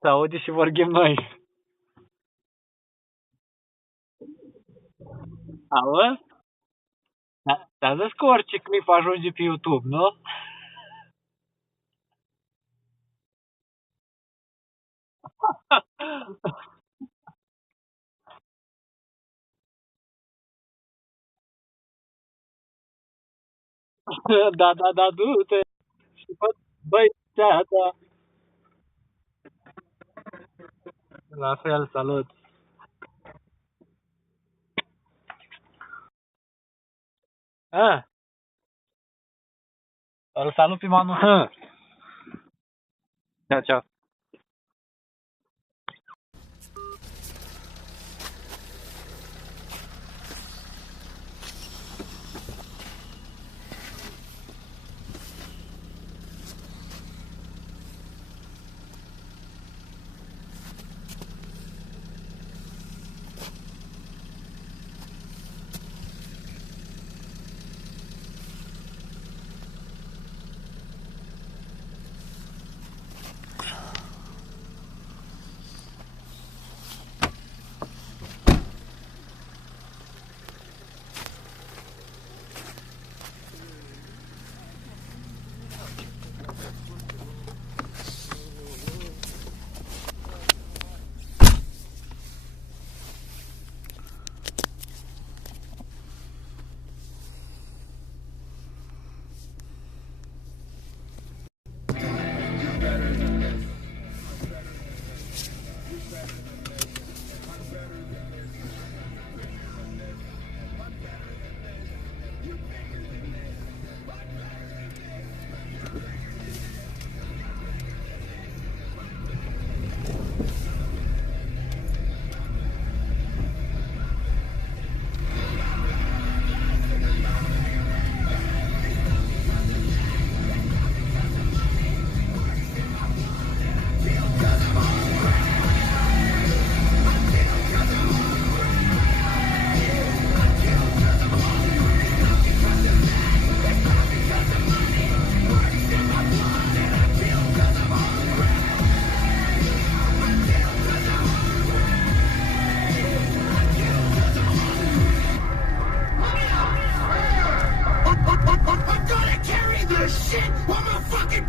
Se aude și vorbim noi. Auzi? Dar zis că orice clip ajunge pe YouTube, nu? Da, du-te. Și băi, da. La fel, salut. Ah, îl salut pe Manu. Ciao. I'm gonna carry this shit on my fucking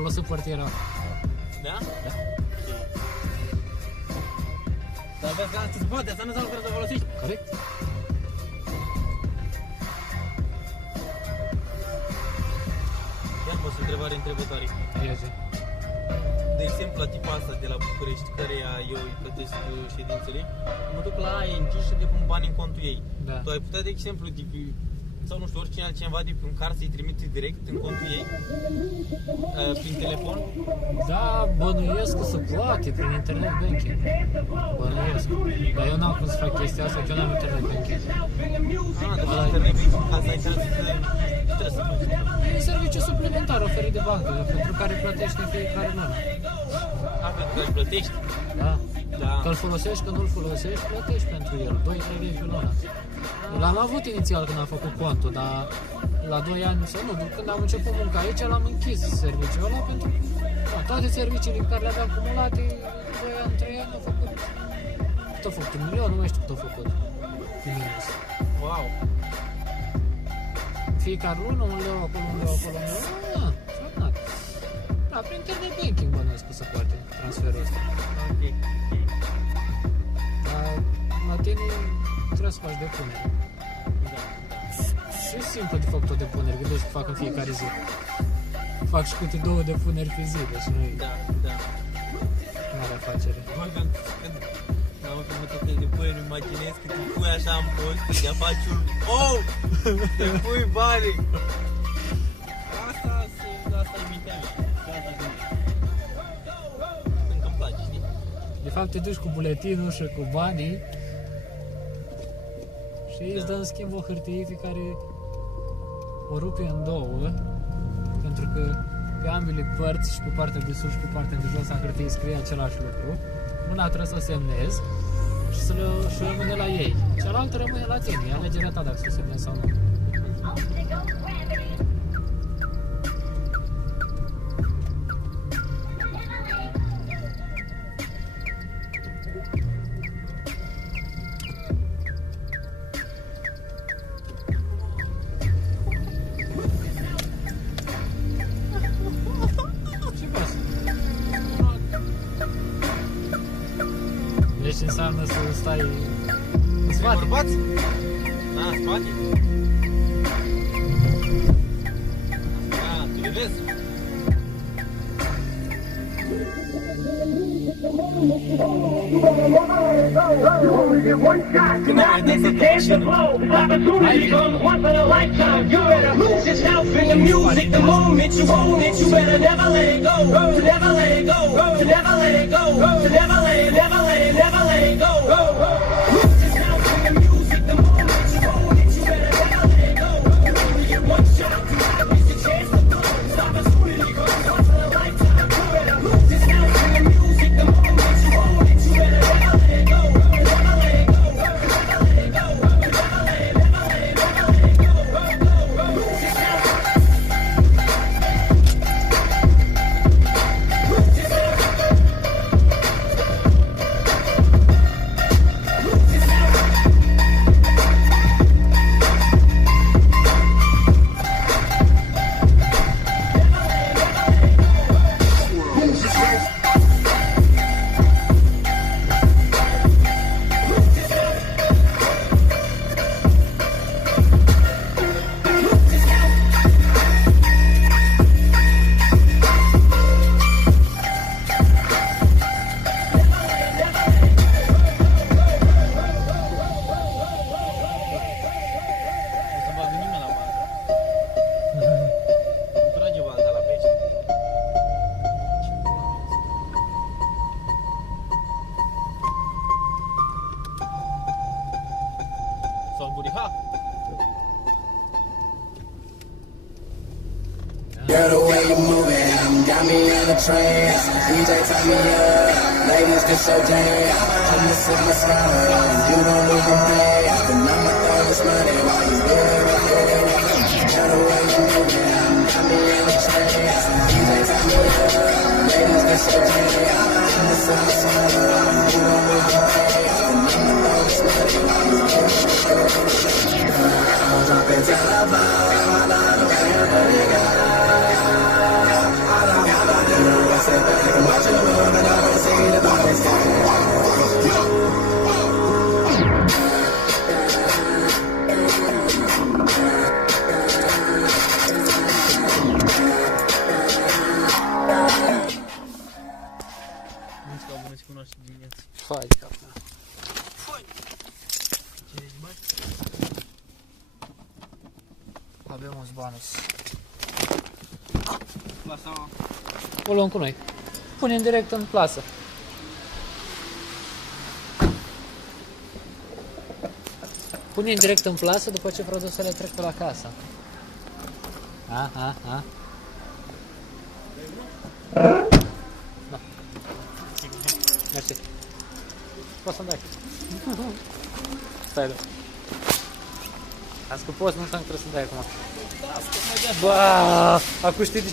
folosit portiera. Da? Da. Dar vezi că asta se poate, asta nu înseamnă că să folosești. Corect? Ia-mi o întrebare întrebătoare. Ia zi. De exemplu, la tipa asta de la București, căreia eu îi plătesc ședințele, mă duc la ING și depun bani în contul ei. Da. Tu ai putea, de exemplu, sau nu știu, oricine altcineva de prin car să-i trimite direct în contul ei, prin telefon? Da, bănuiesc că se poate prin internet banking. Bănuiesc. Dar eu n-am cum să fac chestia asta, că eu n-am internet banking. Deci internet banking, ca să ai trebuie să plătești. E un serviciu suplimentar oferit de bancă, pentru care plătești în fiecare lună. Pentru că își plătești? Da. Da. Că îl folosești, că nu-l folosești, plătești pentru el, 2-3 lei pe lună. L-am avut inițial când am făcut contul, dar la 2 ani sau nu, când am început munca aici, l-am închis serviciul ăla pentru că toate serviciile pe care le aveam acumulate, 2 ani, 3 ani au făcut, cât au făcut, 1 milion, nu mai știu cât au făcut, din minus. Wow! Fiecare lună, 1 leu acolo, 1 leu acolo, 1 leu, extraordinar. Da, prin internet banking bănuiesc că se poate transferul ăsta. Ok. Dar la tine trebuie să faci depunere. Da. Și e simplu de făcut o depunere, gândești că fac în fiecare zi. Fac și câte 2 depuneri pe zi, deci nu e Da. mare afacere. Mă, când am făcut ok de pui, îmi imaginez că te pui așa în post, te faci un oh! Te pui bani! Asta e mintea mea. Asta gândesc. Încă îmi place, știi? De fapt te duci cu buletinul și cu banii și îți dă în schimb o hârtie care o rupe în două, pentru că pe ambele părți, și pe partea de sus și pe partea de jos a hârtiei scrie același lucru. Una trebuie să o semnezi și rămâne la ei. Cealaltă rămâne la tine, e alegerea ta dacă să o semnezi sau nu. Deci înseamnă să stai în spate. Bărbați? Da, în spate? Da, tu le vezi? Când ai dansat la mașină, opportunity comes once in a lifetime. You better lose yourself in the music. The moment you own it, you better never let it go. Never let it go. Never let it go. Never let it, never let it, never let it go. Lose yourself in the music. The moment you own it, you better never let it go. You only get one shot. You gotta miss your chance to blow. This opportunity comes once in a lifetime. You better lose yourself in the music. The moment you own it, you better never let it go. Never let it go. Never let it go. Never let it, never let it, never let it go. Lose yourself. Lose yourself. Lose yourself. Lose yourself. Nu se bagă nimeni la bază. Nu trage baza la pește. Sau buriha? Girl, the way you moving got me in a trance. DJ, turn me up. Ladies, this your jam. I'm the silver smiler. You don't look a man. The number throw this money while you do it right. Girl, the way you moving got me in a trance. DJ, turn me up. Ladies, this your jam. I'm the silver smiler. You don't look a man. The number throw this money while you do it right. I'm jumping to the bar. I love the way you do it. I love noastră dimineața. Fai de cap mea. Ce ești, băi? Avem un zbanus. Plasa O luăm cu noi. Punem direct în plasă. Punem direct în plasă după ce produsele trec pe la casă. A. Da. Mersi. Poți să-mi dai. Stai, da. Azi că poți, nu știu că trebuie să-mi dai acum. Bă, acum știi de